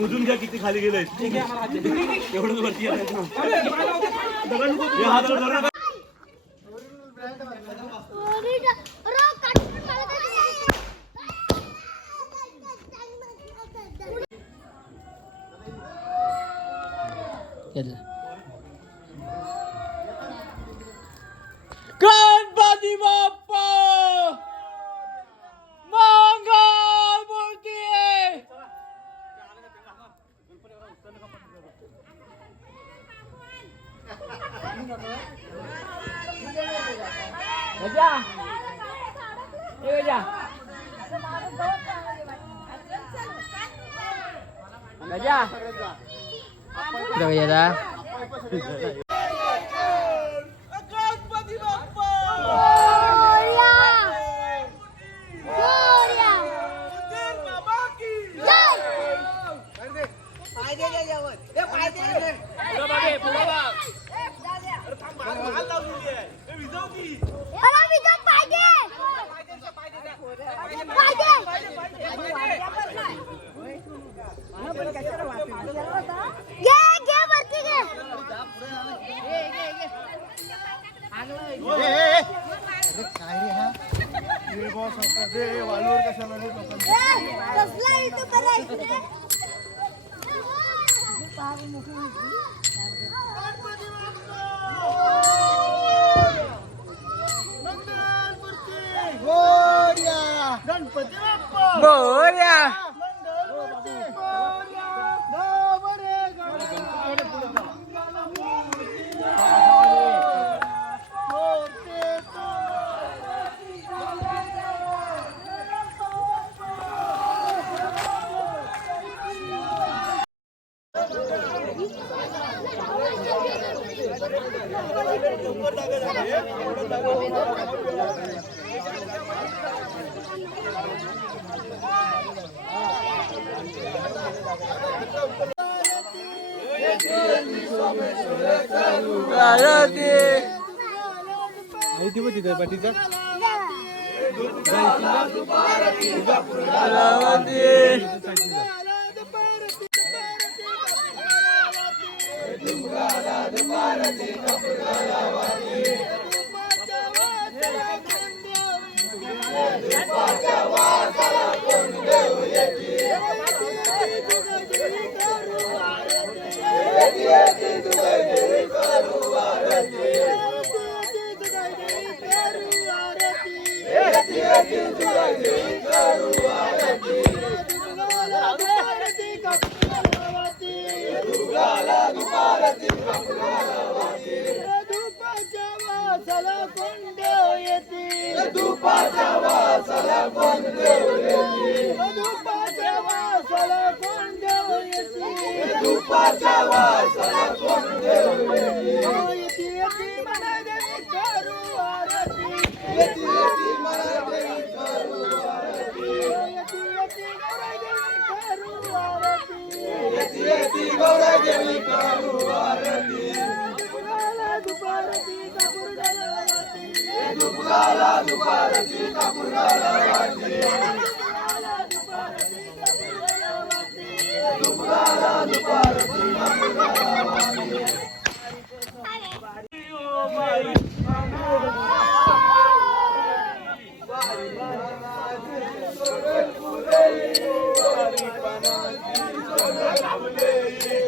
मोजून घ्या किती खाली गेले. एवढं वरती हात वर धरू नका. गणपती बाप्पा मंगल मूर्ती गजा ए गजा. गजा गजा माहिती होती त्या पाठीचा Thank you. दुपाला दुपाला सीता पुरगाला वाजली दुपाला दुपाला सीता पुरगाला वाजली Yeah.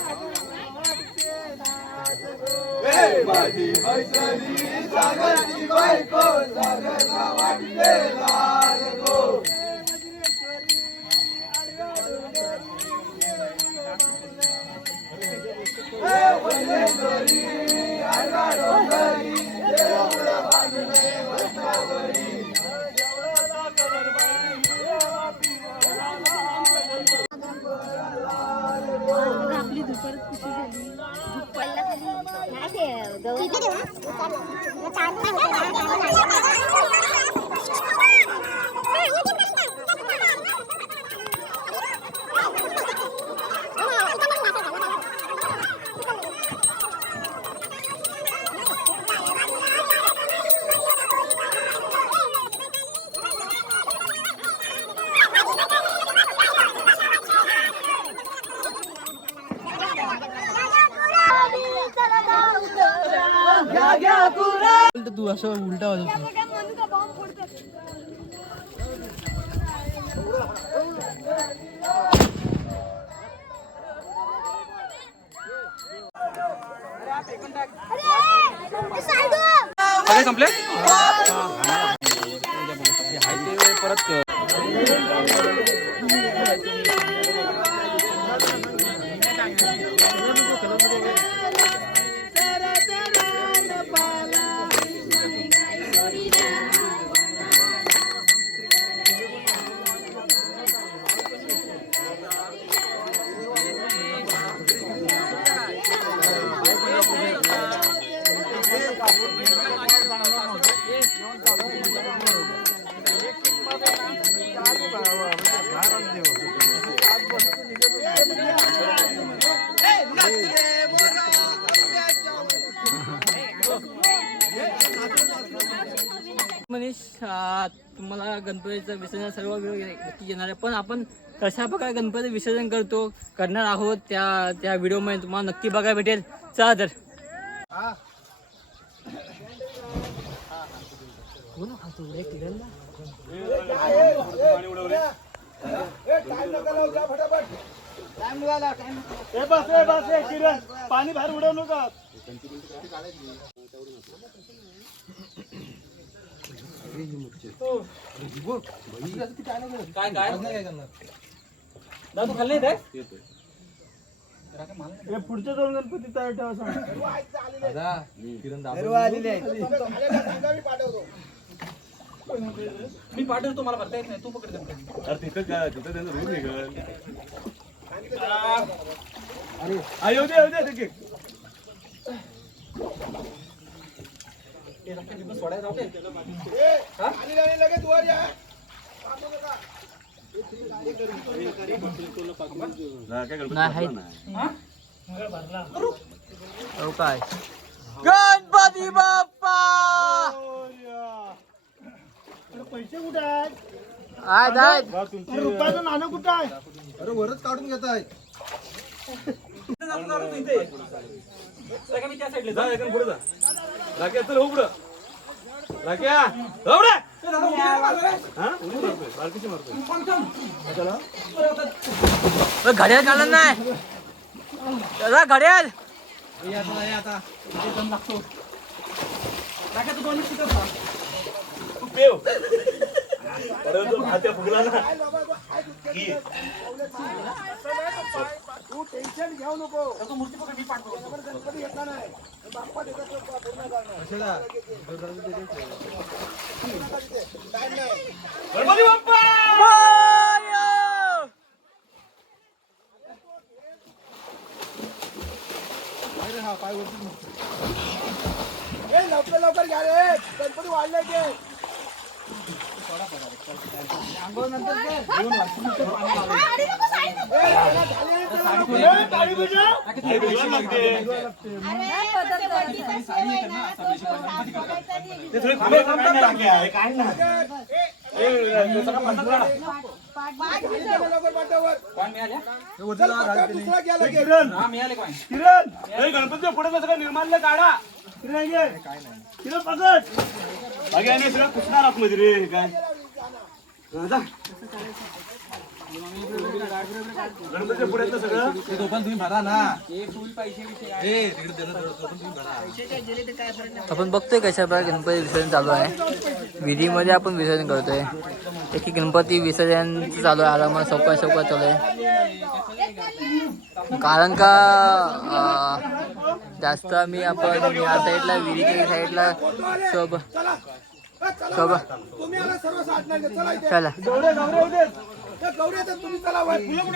ए माझी मैत्रिणी सागरची बायको सागरला वाटते लाल गो तू असं उलटा वाजवतो संपले? गणपतीचं विसर्जन सर्व गोष्टी येणार आहे. पण आपण कशा प्रकारे गणपती विसर्जन करतो करणार आहोत त्या त्या व्हिडिओमध्ये तुम्हाला नक्की बघायला भेटेल. चला तर. पाणी बाहेर उडवू नका. काय काय दादू खाल्ले ते हे पुढचे दोन गणपती तयार ठेवा मी पाठवतो तुम्हाला भरता येत नाही तू पकड गणपती अरे तिथं तिथं त्यांचं रूम निघल येऊ दे येऊ दे ठीक आहे. सोडायला जाऊ दे. काय काय गणपती बाप्पा पैसे कुठे आहेत आहेत आहेत रुपयाचं नाणं कुठं आहे अरे वरच काढून घेत आहे जा एका पुढे जा. राख्या चल हो पुढं. राख्या पुढे उडी मारतोय बारकीची मारतोय. चला अरे घड्याळ काढलं नाही. दादा घड्याळ. तू पेव अरे तो भात्या फुगला ना की. गणपती बाप्पा! लवकर लवकर घ्या रे गणपती वाढले ते अरे नको आई बोलवायला लागते. ते थोडे थांबे, थांब, थांब, थांब. हे ते सगळं पडतात काढा. लवकर पाठवर. चल, पटकन दुसरा घ्या किरण गणपतीच्या पुढे निर्माण काढा? किरण ये. किरण पकड आणि आतमध्ये रे काय जा. गणपतीच्या पुढे सगळं आपण बघतोय कशा प्रकारे गणपती विसर्जन चालू आहे विधीमध्ये आपण विसर्जन करतोय एक एक गणपती विसर्जन चालू आहे आरामात सौका सौका चालू आहे कारण का जास्त मी आपण या साईडला विहिरीच्या साईडला सब सब. चला.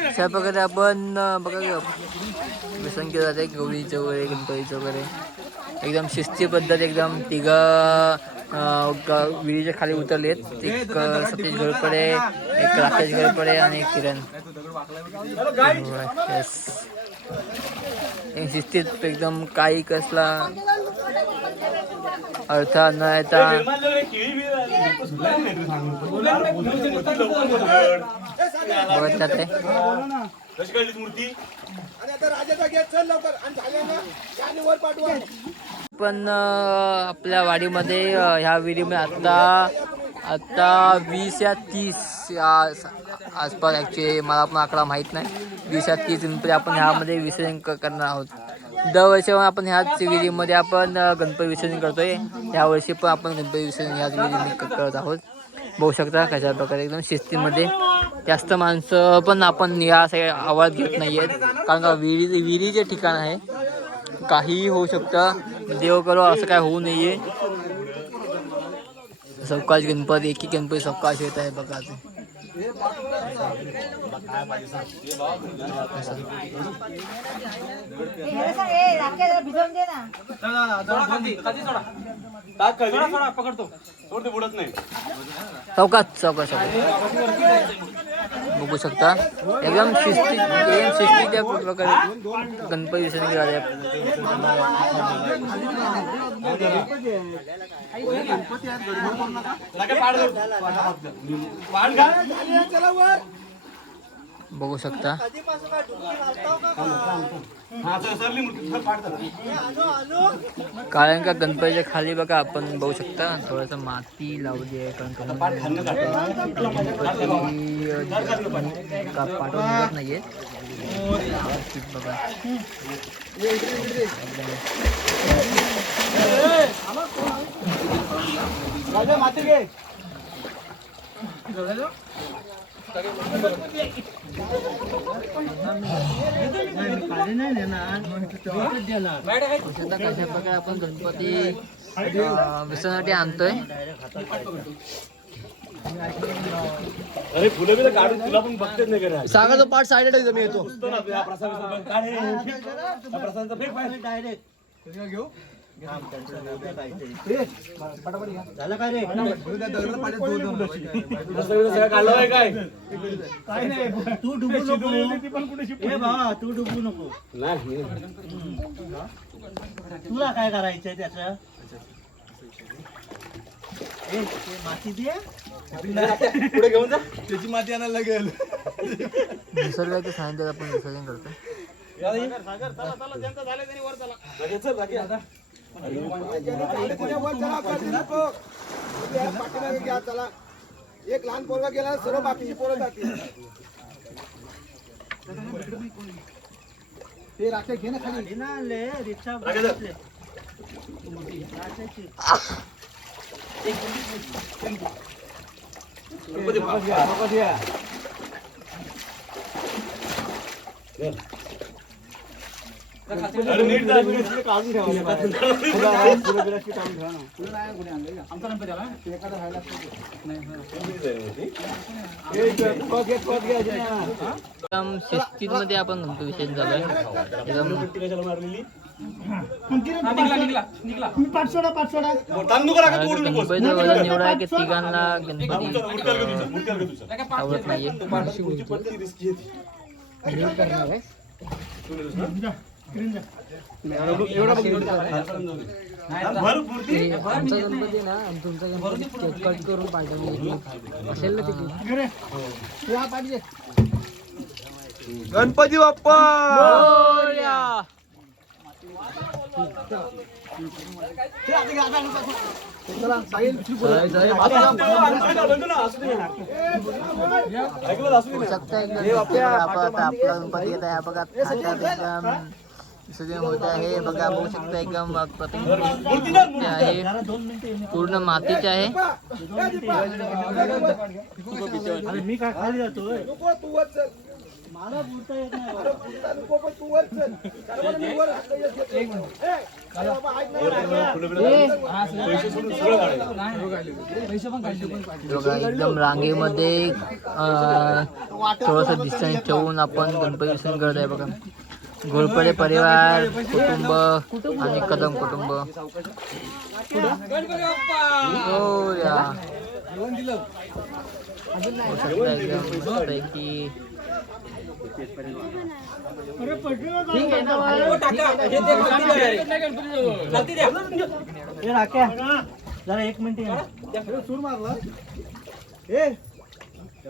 अशा प्रकारे आपण बघा विसर्जन केलं जाते गौरीचं वगैरे गणपतीचं वगैरे. एकदम शिस्ती पद्धत एकदम तिघ विहिरीच्या खाली उतरलेत. एक सतीश घोरपडे एक राकेश घोरपडे आणि एक किरण. शिस्तीत एकदम काही कसला अर्थ न येता बघत जाते पण आपल्या वाडीमध्ये uh, ह्या विहिरीमध्ये आता आत्ता वीस या तीस आस- आसपास ॲक्च्युली मला पण आकडा माहीत नाही. वीस की गणपती म्हणजे आपण ह्यामध्ये विसर्जन क- करणार आहोत. दरवर्षी आपण ह्याच विहिरीमध्ये आपण गणपती विसर्जन करतोय. यावर्षी पण आपण गणपती विसर्जन ह्याच विहिरीमध्ये करत आहोत. बघू शकता कशा प्रकारे एकदम शिस्तीमध्ये. जास्त माणसं पण आपण या सगळ्या आवाज घेत नाही आहेत कारण का विहिरी विहिरीचे ठिकाण आहे काहीही होऊ शकतं. देव करो असं काय होऊ नये सवकाश गणपती एकी गणपती सवकाश येत आहे बघा ते. टाक बुडत नाही चौकात चौकात चौकात बघू शकता. एकदम शिस्ती म्हणजे एकदम शिस्तीच्या प्रकारे. गणपती विसर्जन केला बघू शकता. हा, सर- सरली मूर्ती. सर, पाड धर. कारण का गणपतीच्या खाली बघा आपण बघू शकता थोडंसं माती लावली आहे कारण का पाड खाल्लं जातं. गणपती अं, का पाठवून निघत नाहीये व्यवस्थित बघा राजा, माती घे. प्रकारे आपण गणपती विसर्जनासाठी आणतोय अरे फुलं बिलं काढून तुला पण बघतेच नाही करा सांगा तो पाठ साईड मी येतो ना आपल्या प्रसाद बिसाद काढ आहे काय तू डुबू नको. ए बाबा तू डुबू नको. नाही तुला काय करायचंय त्याच? माती दे. पुढे घेऊन जा. त्याची माती आणायला लागेल. निसर्गाच्या आपण विसर्जन करतोय. राजा, चल, राजा, आता. तिच्या वर चला. तुम्ही या पाठीमागे घ्या चला एक लहान पोरगा गेला सर्व बाकीची पोरं जातील ते राखे घे ना खाली ना ले रिक्षा राजा, एकदम शिस्तीत मध्ये एकदम आपण म्हणतो विशेष झालाय एकदम आहे की तिघांना गणपती आवडत नाहीये. आमचा गणपती ना आणि तुमचा गणपती केक कट करून पाठवले असेल ना तिथे गणपती बाप्पा शकता आता आपला गणपती येत आहे. बघा विसर्जन होत आहे बघा बघू शकता एकदम प्रतिमा आहे पूर्ण मातीचे आहे एकदम रांगेमध्ये थोडस डिस्टन्स ठेवून आपण गणपती विसर्जन करत आहे बघा. घोरपडे परिवार कुटुंब आणि कदम कुटुंब. हो. हे जरा एक मिनिट. सूर मारला. ए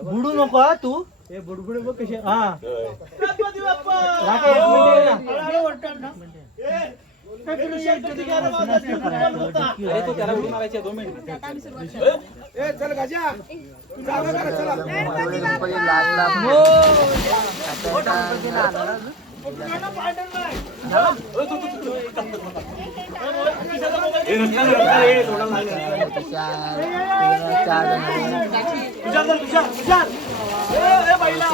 बुडू नको हा तू. हे बुडबुडे बघ कसे हा राख्या एक मिनिट ये ना. ए, चल गाजा. जागा करा, चला. मोठे गणपती लागला हे. रस्त्यानं रस्ता रे, थोडा लाग. चार तुषार चल, तुषार, तुषार. ए, ए, बैला.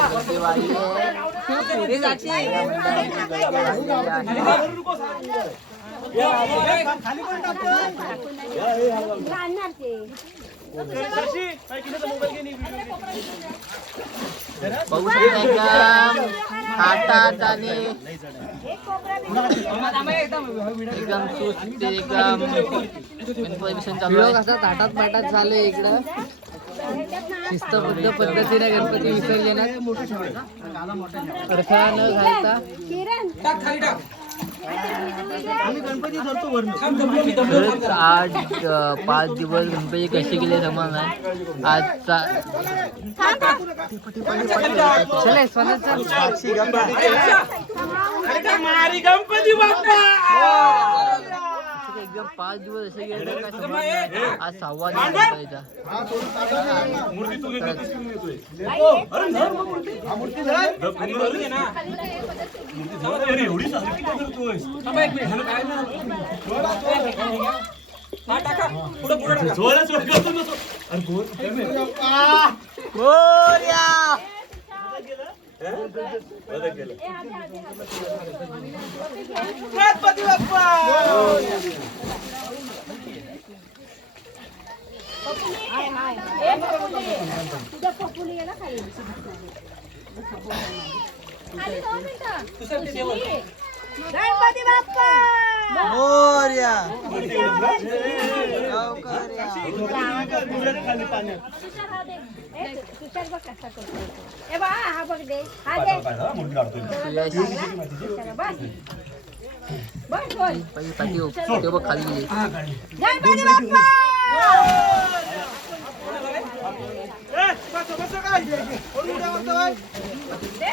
आणणार ते बघू शकता एकदम हातात आणि एकदम सुस्त एकदम परमिशन चालू ताटात पाटात झालं इकडं शिस्तबद्ध पद्धतीने गणपती विसर्जनात अडथळा न घालता गणपती खरंच आठ अं, पाच दिवस गणपती कसे गेले समज नाही आजचा चले स्वतःच साक्षी एकदम पाच दिवस असे गेले काय समजलं. आज सहावा दिवस गणपतीचा मूर्ती तू घेतली, ती घेऊन येतोय. अरे, एवढी सारखी का करतोय? जोरात जोर करतो ना तो. अरे, बोल. बरं केलं. हाय हाय ए पपुली तुझ्या आहे ना खाली खाली दोन मिनिटं गणपती बाप्पा खाली पाण्यात तुषार हा दे ए, तुषार बघ कसा करतो ए बा हा बघ दे हा दे पाहिलं, मूर्ती काढतोय. तुषार, बस बस बोल पहिले पाठी हो. ते बघ खाली गेले गणपती बाप्पा ए.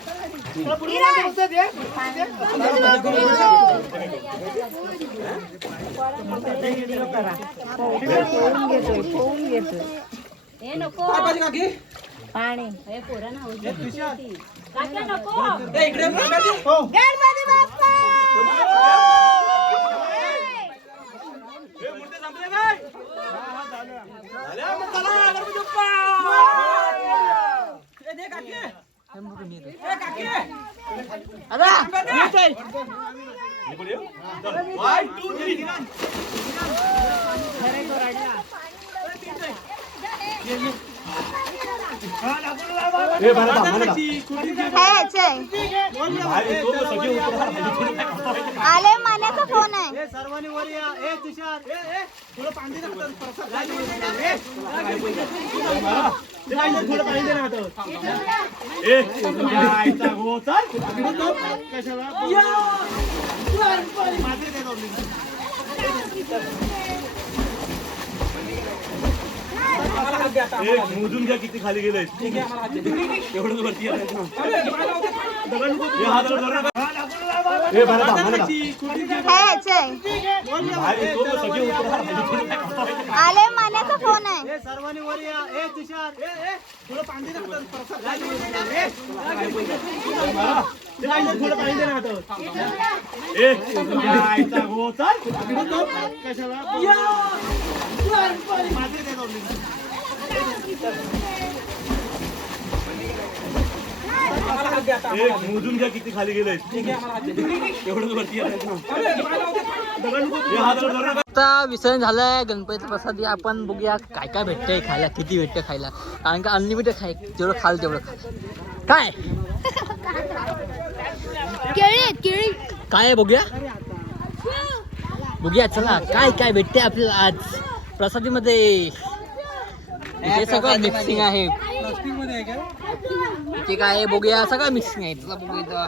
आहे. नको पाणी दे ना! किरण! हे हो गणपती बाप्पा हे मूर्ती संपल्या काय झाल्या मग चला गणपती बाप्पा इकडे ये. चल. One, two, three. ए, बाळा, थांब, बाळा, थांब. बाहेर येतो, उतरा. आले मान्याचा फोन आहे सर्वांनी वर या ए तुषार थोडं पाणी थोडं पाणी दे ना हातात. ए, तुझ्या आईचा गो, चल. कशाला मोजून घ्या किती खाली गेले. एवढं वरती सगळे उतरा. आले मान्याचा फोन आहे. कशाला? मोजून घ्या किती खाली एवढं वरती. आता विसर्जन झालंय गणपती प्रसादी आपण बघूया काय काय भेटतंय खायला किती भेटतं खायला. कारण का अनलिमिटेड खाय जेवढं खाल तेवढं खा काय? केळी केळी. काय आहे बघूया? बघूया चला. काय काय भेटते आपल्याला आज? प्रसादीमध्ये इथे सगळं मिक्सिंग आहे. इथे काय आहे बघूया सगळं मिक्सिंग आहे चला बघूया.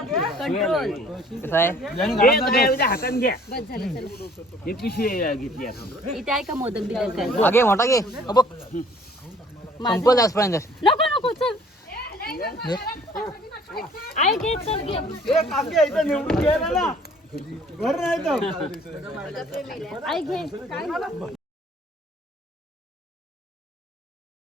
कसं आहे? इथे आहे का मोदक दिले काय हा, घे मोठा घे. हा, बघ. संपल आजपर्यंत. नको नको चल. घे. आई घे चल घे. ए काकी इथं निवडून घ्यायला ना घर नाही तर. आई घे.